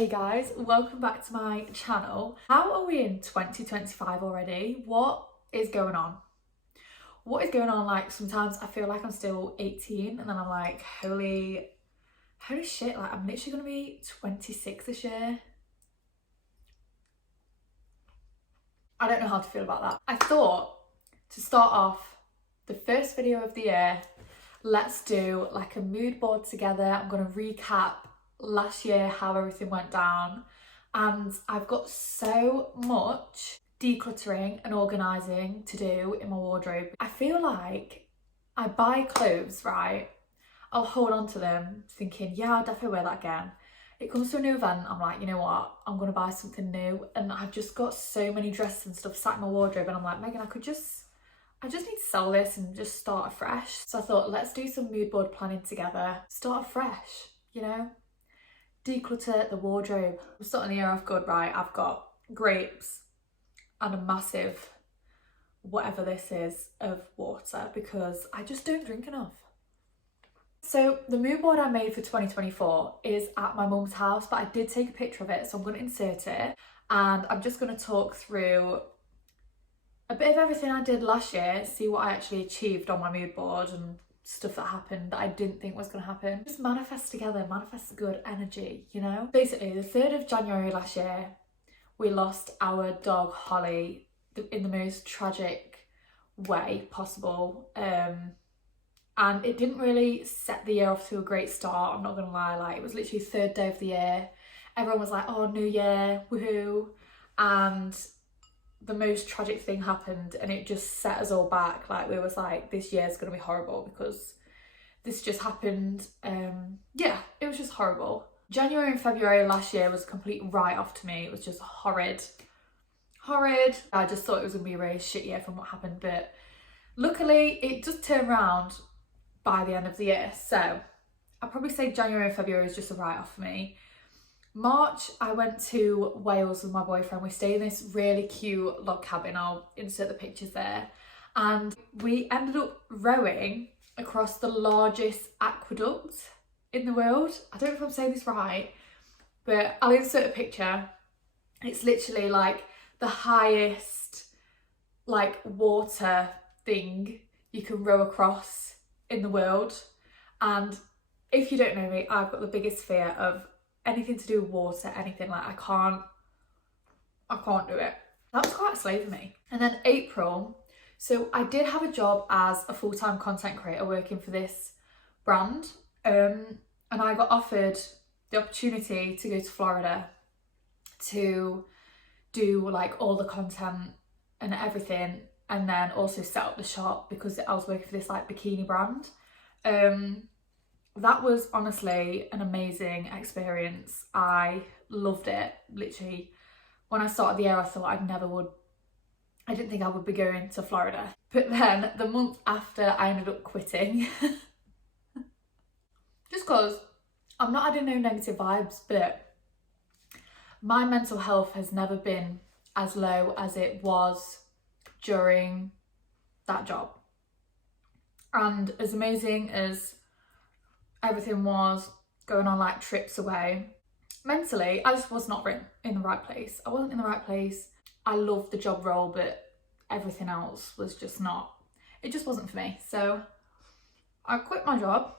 Hey guys, welcome back to my channel. How are we in 2025 already? What is going on? What is going on? Like, sometimes I feel like I'm still 18 and then I'm like, holy shit, like I'm literally gonna be 26 this year. I don't know how to feel about that. I thought to start off the first video of the year, let's do like a mood board together. I'm gonna recap last year, how everything went down, and I've got so much decluttering and organising to do in my wardrobe. I feel like I buy clothes, right? I'll hold on to them thinking, yeah, I'll definitely wear that again. It comes to a new event, I'm like, you know what, I'm gonna buy something new, and I've just got so many dresses and stuff sat in my wardrobe, and I'm like, Megan, I just need to sell this and just start afresh. So I thought, let's do some mood board planning together, start afresh, you know? Declutter the wardrobe. I'm starting the year off good, right? I've got grapes and a massive, whatever this is, of water because I just don't drink enough. So the mood board I made for 2024 is at my mum's house, but I did take a picture of it, so I'm going to insert it, and I'm just going to talk through a bit of everything I did last year, see what I actually achieved on my mood board and stuff that happened that I didn't think was going to happen. Just manifest together, manifest good energy, you know? Basically, the 3rd of January last year, we lost our dog Holly in the most tragic way possible. And it didn't really set the year off to a great start, I'm not gonna lie. Like, it was literally the 3rd day of the year. Everyone was like, oh, new year, woohoo. And the most tragic thing happened and it just set us all back. Like, we was like, this year's gonna be horrible because this just happened. Yeah, it was just horrible. January and February last year was a complete write-off to me. It was just horrid. I just thought it was gonna be a really shit year from what happened, but luckily it just turned around by the end of the year. So I'd probably say January and February was just a write-off for me. March, I went to Wales with my boyfriend. We stayed in this really cute log cabin. I'll insert the pictures there. And we ended up rowing across the largest aqueduct in the world. I don't know if I'm saying this right, but I'll insert a picture. It's literally like the highest like water thing you can row across in the world. And if you don't know me, I've got the biggest fear of anything to do with water, anything. Like, I can't do it. That was quite a slave for me. And then April, so I did have a job as a full-time content creator working for this brand, and I got offered the opportunity to go to Florida to do like all the content and everything, and then also set up the shop because I was working for this like bikini brand. That was honestly an amazing experience. I loved it. Literally, when I started the year, I thought I didn't think I would be going to Florida. But then the month after, I ended up quitting. Just because I'm not adding no negative vibes, but my mental health has never been as low as it was during that job. And as amazing as everything was going on, like trips away, mentally I just was not in the right place. I wasn't in the right place. I loved the job role, but everything else was just not, it just wasn't for me. So I quit my job,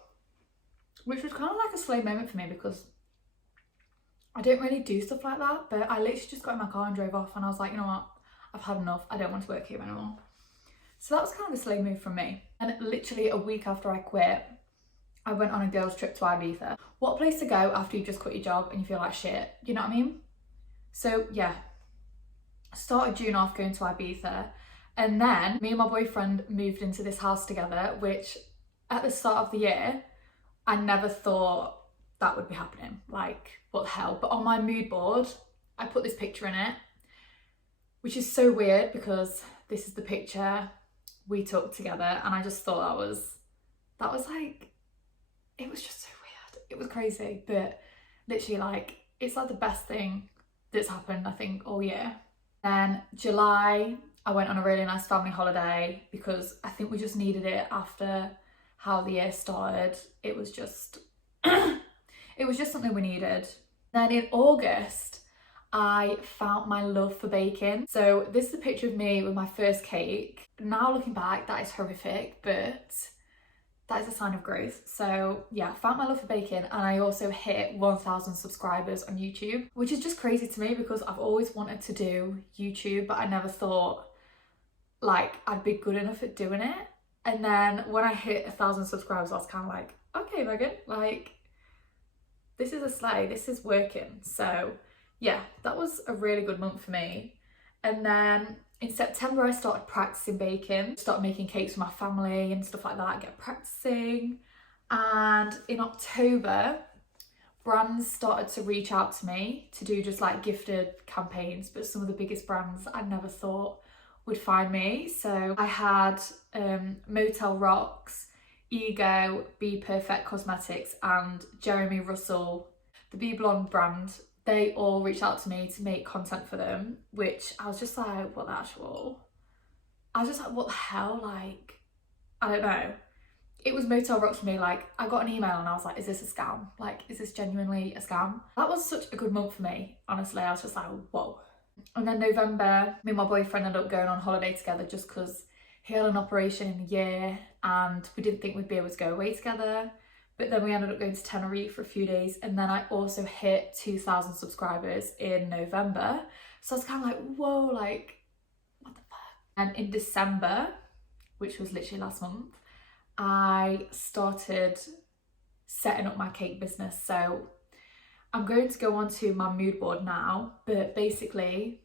which was kind of like a slave moment for me because I don't really do stuff like that, but I literally just got in my car and drove off, and I was like, you know what, I've had enough. I don't want to work here anymore. So that was kind of a slave move from me. And literally a week after I quit, I went on a girls' trip to Ibiza. What place to go after you just quit your job and you feel like shit, you know what I mean? So yeah, started June off going to Ibiza, and then me and my boyfriend moved into this house together, which at the start of the year, I never thought that would be happening. Like, what the hell? But on my mood board, I put this picture in it, which is so weird because this is the picture we took together, and I just thought that was like, it was just so weird. It was crazy, but literally, like, it's like the best thing that's happened, I think, all year. Then July, I went on a really nice family holiday because I think we just needed it after how the year started. It was just, it was just something we needed. Then in August, I found my love for baking. So this is a picture of me with my first cake. Now looking back, that is horrific, but that is a sign of growth. So yeah, found my love for baking, and I also hit 1,000 subscribers on YouTube, which is just crazy to me because I've always wanted to do YouTube, but I never thought like I'd be good enough at doing it. And then when I hit 1,000 subscribers, I was kind of like, okay, Megan, like this is a slay, this is working. So yeah, that was a really good month for me. And then in September, I started practicing baking, started making cakes for my family and stuff like that, get practicing. And in October, brands started to reach out to me to do just like gifted campaigns, but some of the biggest brands I never thought would find me. So I had Motel Rocks, Ego, Be Perfect Cosmetics, and Jeremy Russell, the Be Blonde brand. They all reached out to me to make content for them, which I was just like, what the actual? I was just like, what the hell? Like, I don't know. It was Motel Rocks for me. Like, I got an email and I was like, is this a scam? Like, is this genuinely a scam? That was such a good month for me, honestly. I was just like, whoa. And then November, me and my boyfriend ended up going on holiday together just because he had an operation in the year and we didn't think we'd be able to go away together. But then we ended up going to Tenerife for a few days, and then I also hit 2,000 subscribers in November. So I was kind of like, whoa, like, what the fuck? And in December, which was literally last month, I started setting up my cake business. So I'm going to go on to my mood board now, but basically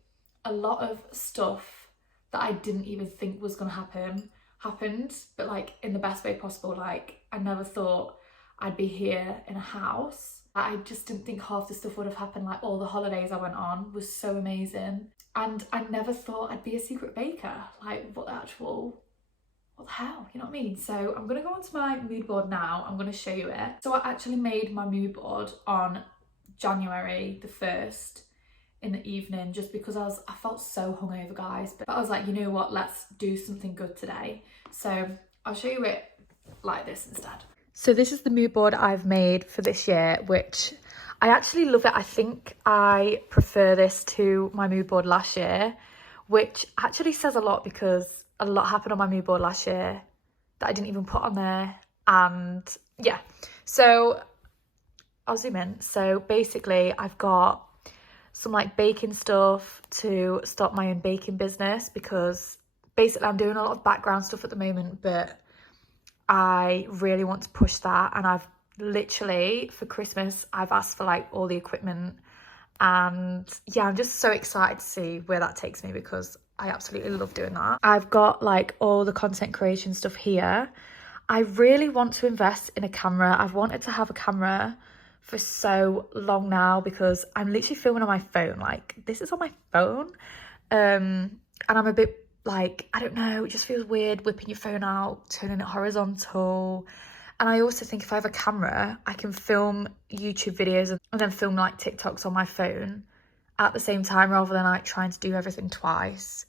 a lot of stuff that I didn't even think was going to happen happened, but like in the best way possible. Like, I never thought I'd be here in a house. I just didn't think half the stuff would have happened. Like, all the holidays I went on was so amazing. And I never thought I'd be a secret baker. Like, what the hell, you know what I mean? So I'm gonna go onto my mood board now. I'm gonna show you it. So I actually made my mood board on January the 1st in the evening, just because I felt so hungover, guys. But I was like, you know what, let's do something good today. So I'll show you it like this instead. So this is the mood board I've made for this year, which I actually love it. I think I prefer this to my mood board last year, which actually says a lot because a lot happened on my mood board last year that I didn't even put on there. And yeah, so I'll zoom in. So basically I've got some like baking stuff to start my own baking business, because basically I'm doing a lot of background stuff at the moment, but I really want to push that. And I've literally, for Christmas, I've asked for like all the equipment, and yeah, I'm just so excited to see where that takes me because I absolutely love doing that. I've got like all the content creation stuff here. I really want to invest in a camera. I've wanted to have a camera for so long now because I'm literally filming on my phone. Like, this is on my phone. And I'm a bit like, I don't know, it just feels weird whipping your phone out, turning it horizontal. And I also think if I have a camera, I can film YouTube videos and then film like TikToks on my phone at the same time, rather than like trying to do everything twice.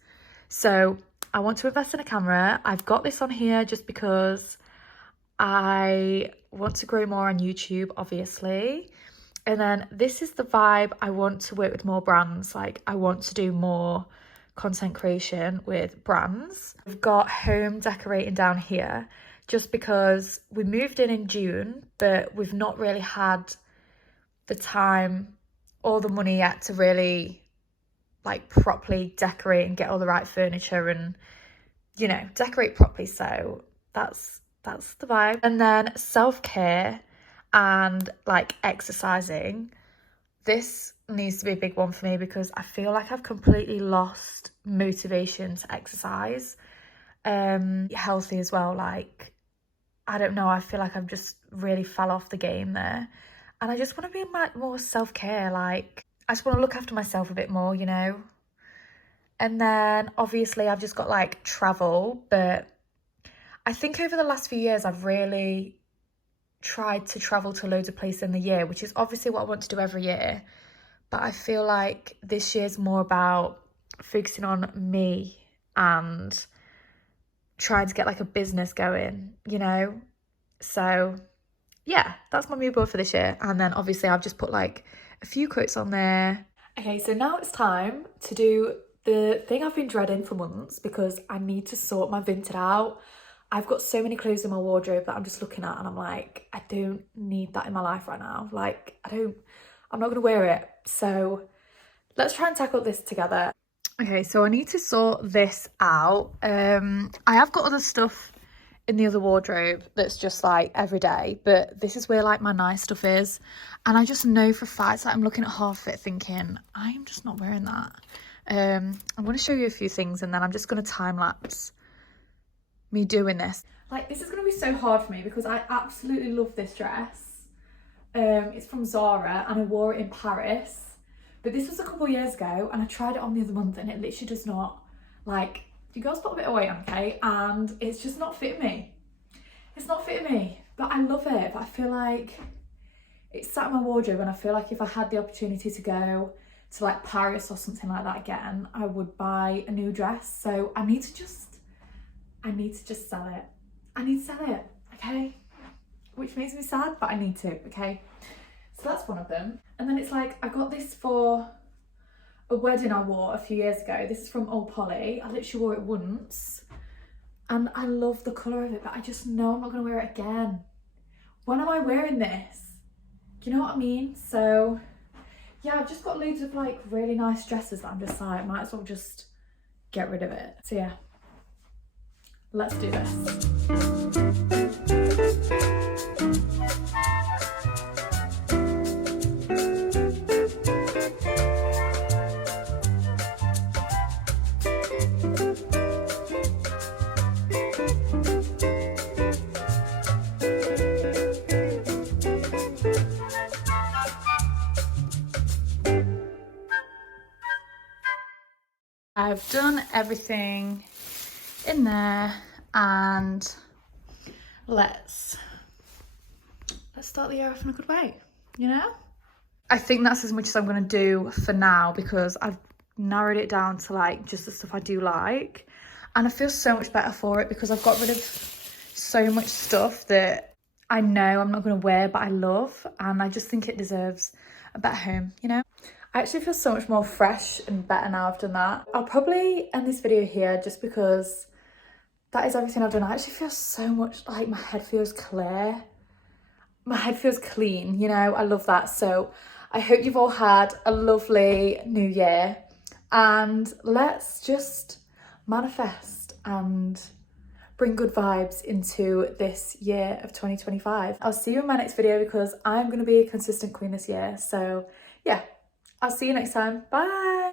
So I want to invest in a camera. I've got this on here just because I want to grow more on YouTube, obviously. And then this is the vibe. I want to work with more brands. Like, I want to do more content creation with brands. I've got home decorating down here just because we moved in June, but we've not really had the time or the money yet to really like properly decorate and get all the right furniture and, you know, decorate properly. So that's the vibe. And then self-care and like exercising, this needs to be a big one for me because I feel like I've completely lost motivation to exercise. Healthy as well, like, I don't know, I feel like I've just really fell off the game there. And I just want to be more self-care, like, I just want to look after myself a bit more, you know. And then obviously I've just got like travel, but I think over the last few years I've really tried to travel to loads of places in the year, which is obviously what I want to do every year. But I feel like this year's more about focusing on me and trying to get like a business going, you know. So yeah, that's my mood board for this year. And then obviously I've just put like a few quotes on there. Okay, so now it's time to do the thing I've been dreading for months because I need to sort my Vinted out. I've got so many clothes in my wardrobe that I'm just looking at and I'm like, I don't need that in my life right now. Like, I'm not gonna wear it. So let's try and tackle this together. Okay, so I need to sort this out. I have got other stuff in the other wardrobe that's just like every day, but this is where like my nice stuff is. And I just know for a fact that I'm looking at half of it thinking, I'm just not wearing that. I'm going to show you a few things and then I'm just going to time lapse me doing this. Like, this is going to be so hard for me because I absolutely love this dress. It's from Zara and I wore it in Paris, but this was a couple of years ago and I tried it on the other month and it literally does not, like, you girls put a bit of weight on, okay? And it's just not fitting me. It's not fitting me, but I love it. But I feel like it's sat in my wardrobe and I feel like if I had the opportunity to go to like Paris or something like that again, I would buy a new dress. So I need to just sell it. I need to sell it, okay? Which makes me sad, but I need to, okay? So that's one of them. And then it's like, I got this for a wedding I wore a few years ago. This is from Old Polly. I literally wore it once and I love the colour of it, but I just know I'm not going to wear it again. When am I wearing this? Do you know what I mean? So yeah, I've just got loads of like really nice dresses that I'm just like, might as well just get rid of it. So yeah, let's do this. I've done everything in there and let's start the year off in a good way, you know? I think that's as much as I'm going to do for now because I've narrowed it down to like just the stuff I do like, and I feel so much better for it because I've got rid of so much stuff that I know I'm not going to wear but I love, and I just think it deserves a better home, you know? I actually feel so much more fresh and better now I've done that. I'll probably end this video here just because that is everything I've done. I actually feel so much like my head feels clear. My head feels clean, you know? I love that. So I hope you've all had a lovely new year and let's just manifest and bring good vibes into this year of 2025. I'll see you in my next video because I'm going to be a consistent queen this year. So yeah. I'll see you next time. Bye.